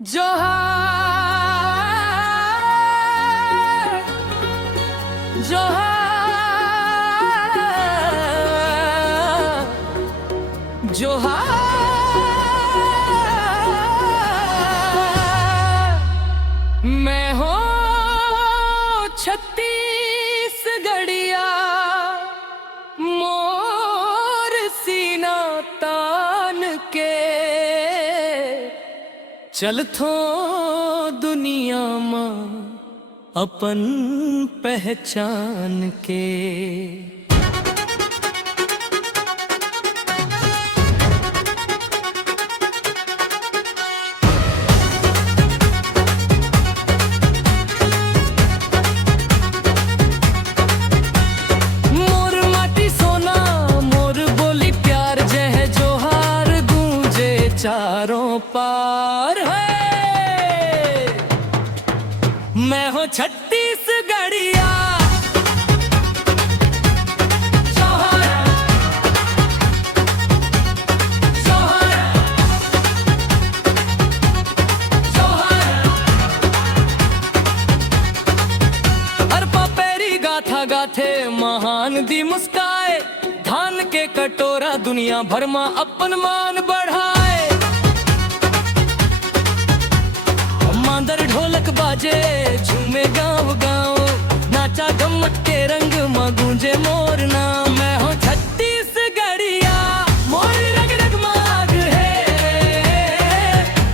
जोहार जोहार जोहार। मैं हो छत्तीसगढ़िया, मोर सीना तान के चलथो दुनिया मां अपन पहचान के। मोर माटी सोना, मोर बोली प्यार, जय जोहार गूंजे चारों पार है। मैं हूँ छत्तीसगढ़िया, जोहार जोहार जोहार। अरपा पैरी गाथा गाथे महान दी मुस्काए, धान के कटोरा दुनिया भर में अपन मान बढ़ाए। मांदर ढोलक बाजे झूमे गाँव गाँव, नाचा गम्मत के रंग में गूंजे मोर नाम। मैं हूँ छत्तीसगढ़िया, मोर रग रग में आग है,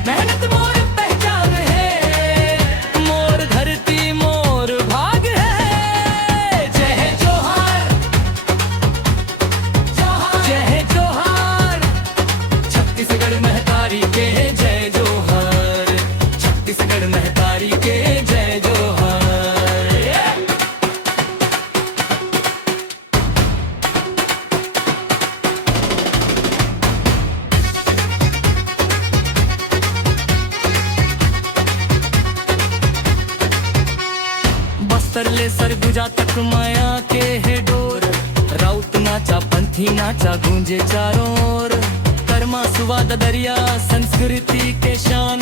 मेहनत मोर पहचान है, मोर धरती मोर भाग है। जय जोहार जोहार, जय जोहार, छत्तीसगढ़ महतारी के जय जोहार, छत्तीसगढ़ महतारी के जय जोहार। बस्तर ले सरगुजा तक माया के है डोर, राउत नाचा पंथी नाचा गूंजे चारों ओर। कर्मा सुवाद दरिया संस्कृति के शान,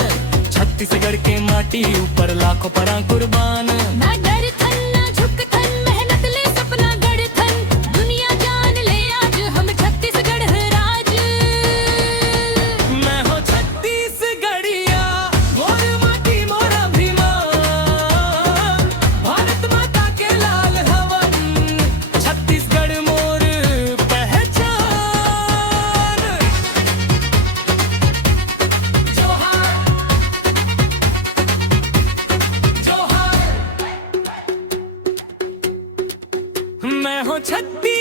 छत्तीसगढ़ के माटी ऊपर लाखों परा कुर्बान। ना डर थन ना झुक थन, मेहनत ले सपना गढ़ थन, दुनिया जान ले आज हम छत्तीसगढ़ राज। मैं हूँ छत्तीसगढ़िया, मोर माटी मोर अभिमान, भारत माता के लाल हवन, छत्तीसगढ़ मोर पहचान। जोहार जोहार, मैं हूँ छत्तीसगढ़